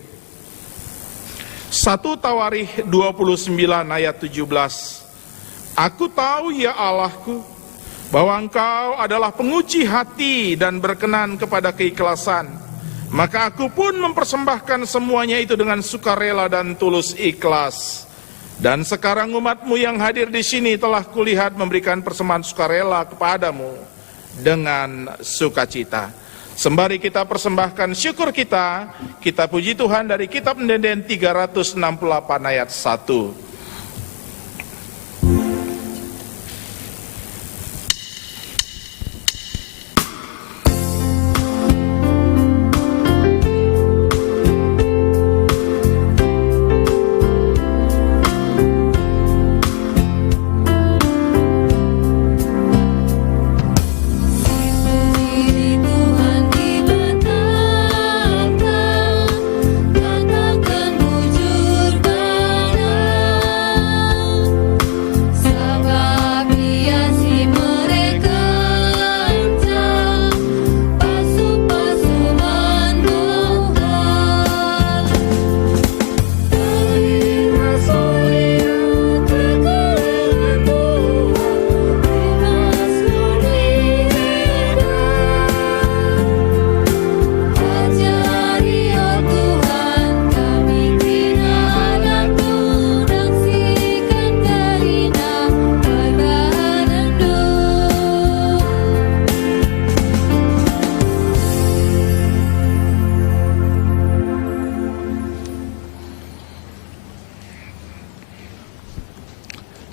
1 Tawarikh 29 ayat 17. Aku tahu ya Allahku, bahwa Engkau adalah penguji hati dan berkenan kepada keikhlasan. Maka aku pun mempersembahkan semuanya itu dengan sukarela dan tulus ikhlas. Dan sekarang umat-Mu yang hadir di sini telah kulihat memberikan persembahan sukarela kepadamu dengan sukacita. Sembari kita persembahkan syukur kita puji Tuhan dari kitab Pendenden 368 ayat 1.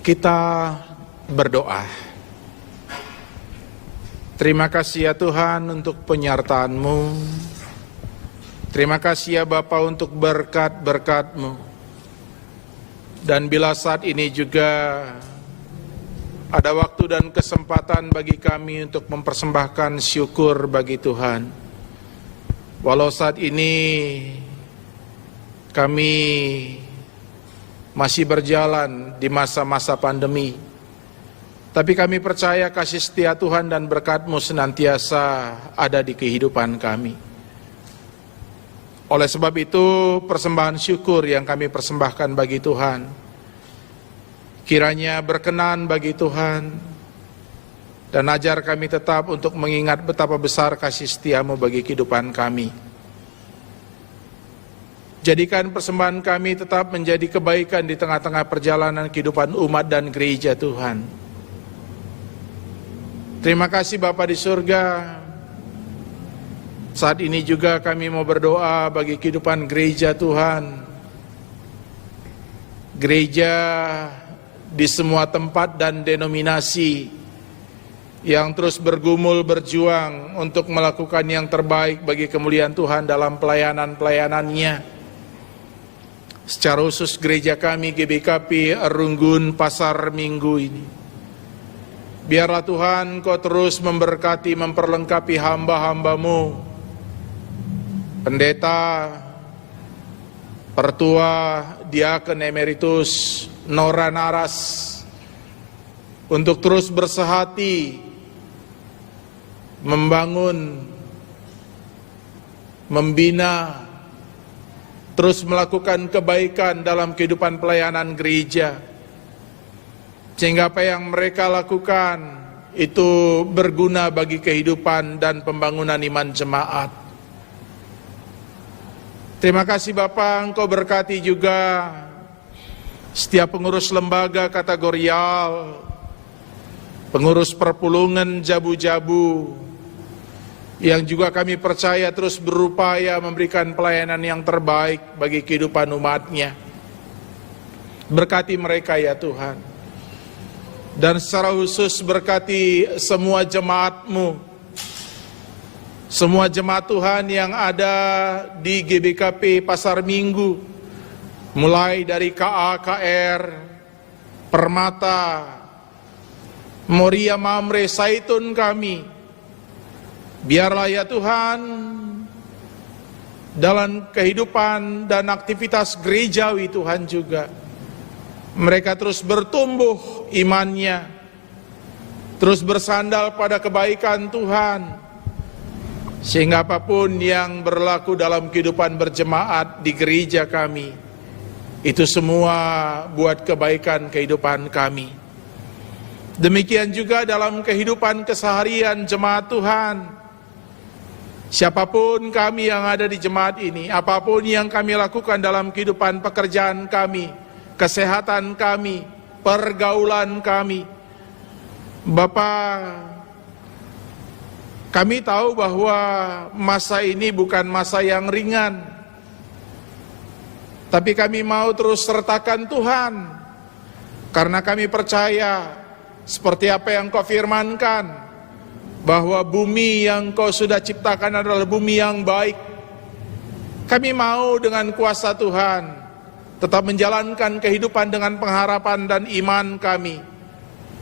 Kita berdoa. Terima kasih ya Tuhan untuk penyertaan-Mu. Terima kasih ya Bapa untuk berkat-berkat-Mu. Dan bila saat ini juga ada waktu dan kesempatan bagi kami untuk mempersembahkan syukur bagi Tuhan. Walau saat ini kami masih berjalan di masa-masa pandemi. Tapi kami percaya kasih setia Tuhan dan berkat-Mu senantiasa ada di kehidupan kami. Oleh sebab itu, persembahan syukur yang kami persembahkan bagi Tuhan, kiranya berkenan bagi Tuhan, dan ajar kami tetap untuk mengingat betapa besar kasih setia-Mu bagi kehidupan kami. Jadikan persembahan kami tetap menjadi kebaikan di tengah-tengah perjalanan kehidupan umat dan gereja Tuhan. Terima kasih Bapa di surga. Saat ini juga kami mau berdoa bagi kehidupan gereja Tuhan. Gereja di semua tempat dan denominasi yang terus bergumul berjuang untuk melakukan yang terbaik bagi kemuliaan Tuhan dalam pelayanan-pelayanannya. Secara khusus gereja kami GBKP Runggun Pasar Minggu ini. Biarlah Tuhan Kau terus memberkati, memperlengkapi hamba-hamba-Mu, pendeta, pertua, diaken emeritus, Nora Naras, untuk terus bersehati, membangun, membina, terus melakukan kebaikan dalam kehidupan pelayanan gereja. Sehingga apa yang mereka lakukan itu berguna bagi kehidupan dan pembangunan iman jemaat. Terima kasih Bapa, Engkau berkati juga setiap pengurus lembaga kategorial, pengurus perpulungan jabu-jabu, yang juga kami percaya terus berupaya memberikan pelayanan yang terbaik bagi kehidupan umatnya. Berkati mereka ya Tuhan. Dan secara khusus berkati semua jemaat-Mu, semua jemaat Tuhan yang ada di GBKP Pasar Minggu, mulai dari KA, KR, Permata, Moria, Mamre, Saitun kami. Biarlah ya Tuhan, dalam kehidupan dan aktivitas gerejawi Tuhan juga, mereka terus bertumbuh imannya, terus bersandar pada kebaikan Tuhan, sehingga apapun yang berlaku dalam kehidupan berjemaat di gereja kami, itu semua buat kebaikan kehidupan kami. Demikian juga dalam kehidupan keseharian jemaat Tuhan. Siapapun kami yang ada di jemaat ini, apapun yang kami lakukan dalam kehidupan pekerjaan kami, kesehatan kami, pergaulan kami, Bapa, kami tahu bahwa masa ini bukan masa yang ringan, tapi kami mau terus sertakan Tuhan, karena kami percaya seperti apa yang Kau firmankan, bahwa bumi yang Kau sudah ciptakan adalah bumi yang baik. Kami mau dengan kuasa Tuhan tetap menjalankan kehidupan dengan pengharapan dan iman kami,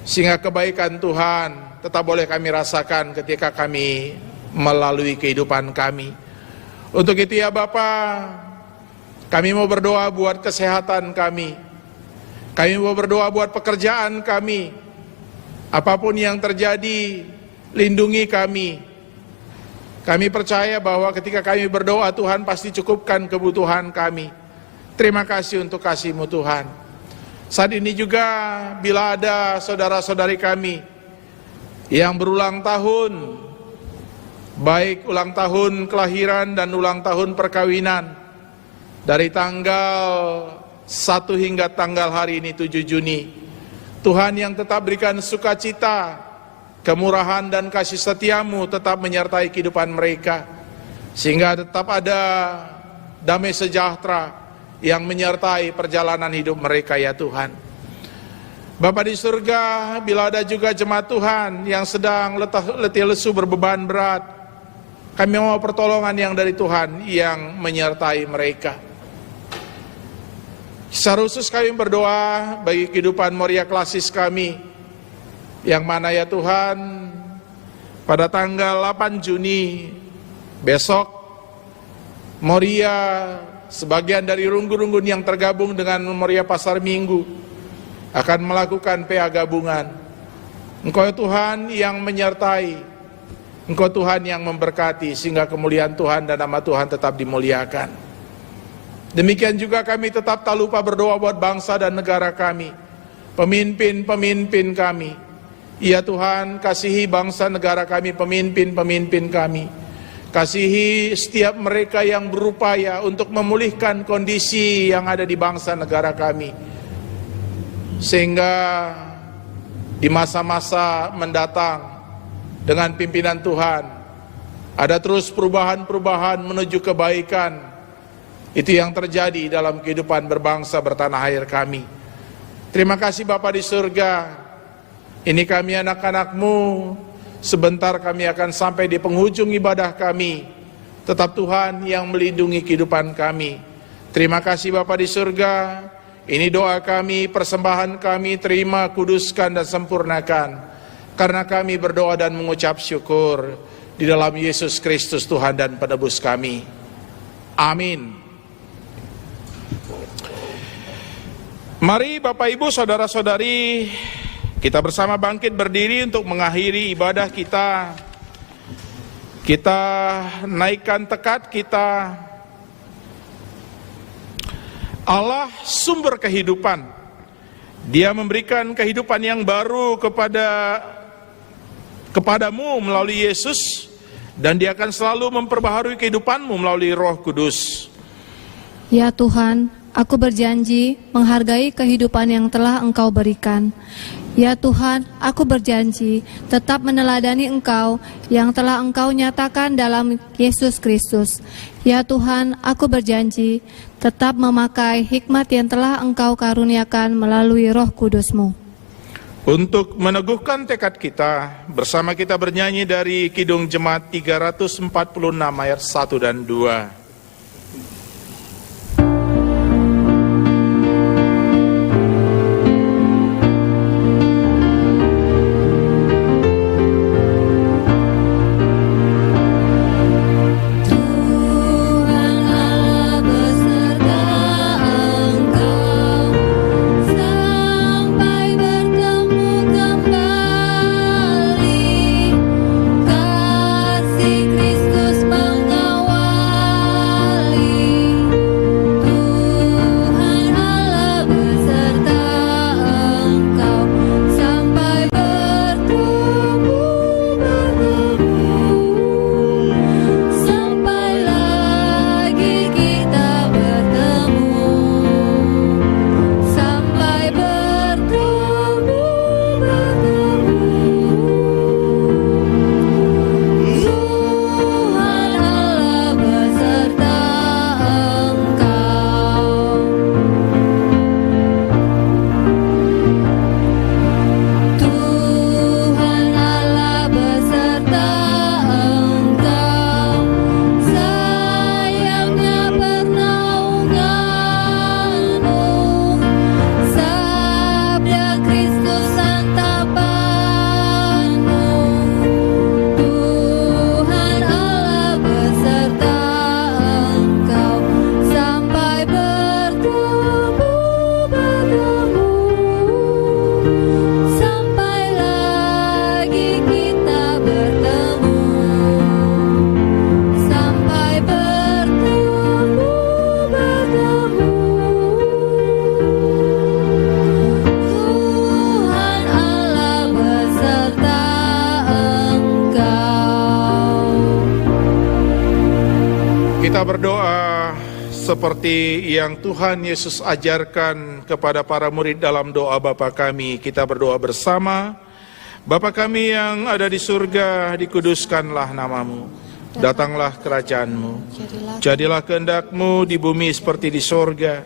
sehingga kebaikan Tuhan tetap boleh kami rasakan ketika kami melalui kehidupan kami. Untuk itu ya Bapa, kami mau berdoa buat kesehatan kami, kami mau berdoa buat pekerjaan kami. Apapun yang terjadi, lindungi kami. Kami percaya bahwa ketika kami berdoa, Tuhan pasti cukupkan kebutuhan kami. Terima kasih untuk kasih-Mu Tuhan. Saat ini juga bila ada saudara-saudari kami yang berulang tahun, baik ulang tahun kelahiran dan ulang tahun perkawinan, dari tanggal 1 hingga tanggal hari ini 7 Juni, Tuhan yang tetap berikan sukacita, kemurahan dan kasih setia-Mu tetap menyertai kehidupan mereka, sehingga tetap ada damai sejahtera yang menyertai perjalanan hidup mereka ya Tuhan. Bapa di surga, bila ada juga jemaat Tuhan yang sedang letih lesu berbeban berat, kami mau pertolongan yang dari Tuhan yang menyertai mereka. Secara khusus kami berdoa bagi kehidupan Moria Klasis kami, yang mana ya Tuhan, pada tanggal 8 Juni besok, Moria sebagian dari runggun-runggun yang tergabung dengan Memoria Pasar Minggu akan melakukan PA gabungan. Engkau Tuhan yang menyertai, Engkau Tuhan yang memberkati, sehingga kemuliaan Tuhan dan nama Tuhan tetap dimuliakan. Demikian juga kami tetap tak lupa berdoa buat bangsa dan negara kami, pemimpin-pemimpin kami. Ya Tuhan, kasihi bangsa negara kami, pemimpin-pemimpin kami. Kasihi setiap mereka yang berupaya untuk memulihkan kondisi yang ada di bangsa negara kami, sehingga di masa-masa mendatang dengan pimpinan Tuhan ada terus perubahan-perubahan menuju kebaikan. Itu yang terjadi dalam kehidupan berbangsa bertanah air kami. Terima kasih Bapa di surga. Ini kami anak-anak-Mu. Sebentar kami akan sampai di penghujung ibadah kami. Tetap Tuhan yang melindungi kehidupan kami. Terima kasih Bapa di surga. Ini doa kami, persembahan kami, terima, kuduskan dan sempurnakan. Karena kami berdoa dan mengucap syukur di dalam Yesus Kristus Tuhan dan Penebus kami. Amin. Mari Bapak Ibu Saudara-saudari, kita bersama bangkit berdiri untuk mengakhiri ibadah kita. Kita naikkan tekad kita. Allah sumber kehidupan. Dia memberikan kehidupan yang baru kepadamu melalui Yesus, dan Dia akan selalu memperbaharui kehidupanmu melalui Roh Kudus. Ya Tuhan, aku berjanji menghargai kehidupan yang telah Engkau berikan. Ya Tuhan, aku berjanji tetap meneladani Engkau yang telah Engkau nyatakan dalam Yesus Kristus. Ya Tuhan, aku berjanji tetap memakai hikmat yang telah Engkau karuniakan melalui Roh Kudus-Mu. Untuk meneguhkan tekad kita, bersama kita bernyanyi dari Kidung Jemaat 346 ayat 1 dan 2. Kita berdoa seperti yang Tuhan Yesus ajarkan kepada para murid dalam doa Bapa kami. Kita berdoa bersama. Bapa kami yang ada di surga, dikuduskanlah namamu. Datanglah kerajaan-Mu. Jadilah kehendak-Mu di bumi seperti di surga.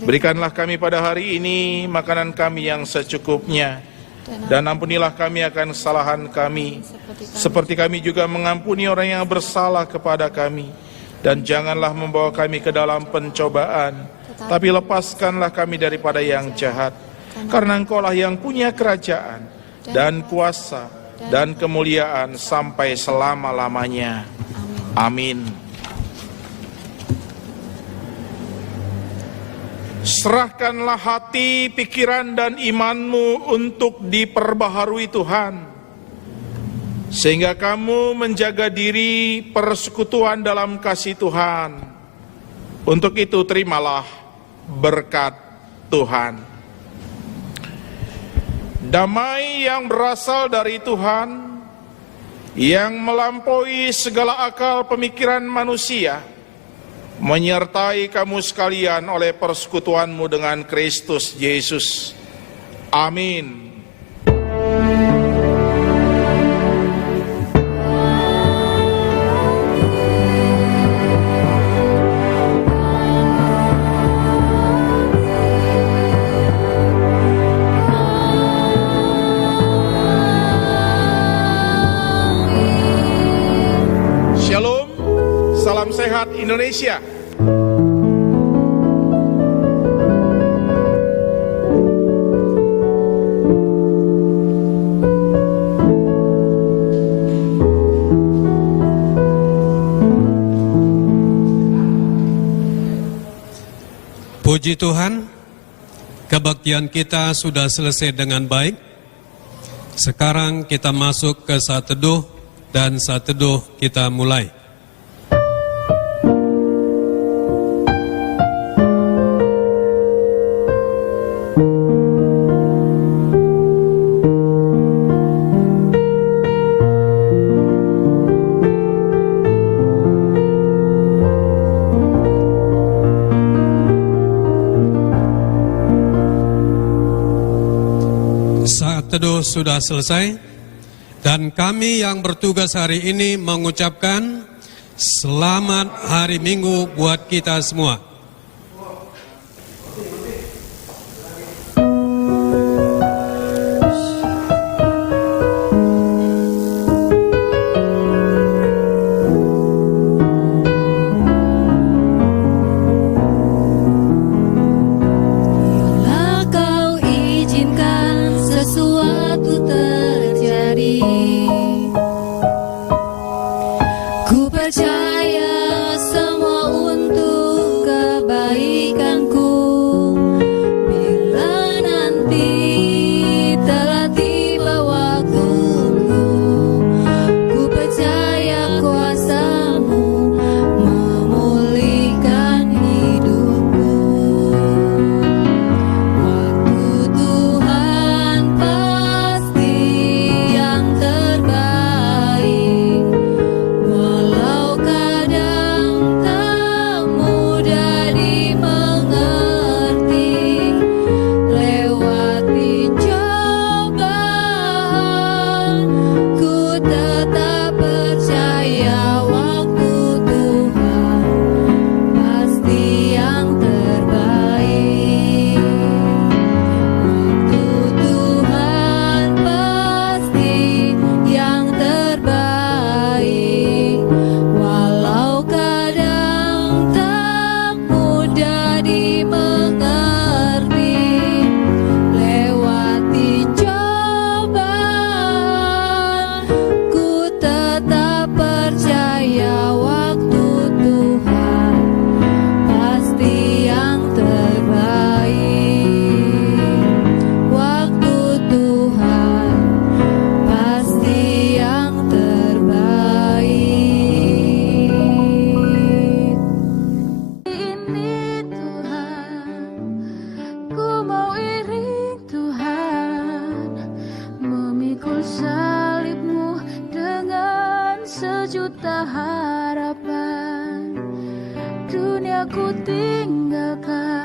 Berikanlah kami pada hari ini makanan kami yang secukupnya. Dan ampunilah kami akan kesalahan kami, seperti kami juga mengampuni orang yang bersalah kepada kami. Dan janganlah membawa kami ke dalam pencobaan, tapi lepaskanlah kami daripada yang jahat. Karena Engkau-lah yang punya kerajaan, dan kuasa, dan kemuliaan sampai selama-lamanya. Amin. Serahkanlah hati, pikiran, dan imanmu untuk diperbaharui Tuhan, sehingga kamu menjaga diri persekutuan dalam kasih Tuhan. Untuk itu terimalah berkat Tuhan. Damai yang berasal dari Tuhan, yang melampaui segala akal pemikiran manusia, menyertai kamu sekalian oleh persekutuanmu dengan Kristus Yesus. Amin. Shalom, salam sehat Indonesia. Puji Tuhan, kebaktian kita sudah selesai dengan baik. Sekarang kita masuk ke saat teduh, dan saat teduh kita mulai. Saat teduh sudah selesai, dan kami yang bertugas hari ini mengucapkan selamat hari Minggu buat kita semua. Bila kau izinkan sesuatu terjadi, ku percaya semua untuk kebaikanku. Bila nanti telah tiba waktumu, ku percaya kuasamu memulihkan hidupku. Waktu Tuhan pasti yang terbaik, walau kadang tak mudah dimengerti. Lewati cobaan, ku tetap percaya waktu Tuhan pasti yang terbaik. Waktu Tuhan pasti yang terbaik, walau kadang tak mudah dimengerti. Lewati cobaan, ku tetap percaya waktu Tuhan pasti yang terbaik. Waktu Tuhan pasti yang terbaik. Ini Tuhan, ku mau iring Tuhan, memikul salibmu dengan sejuta harapan. Dunia ku tinggalkan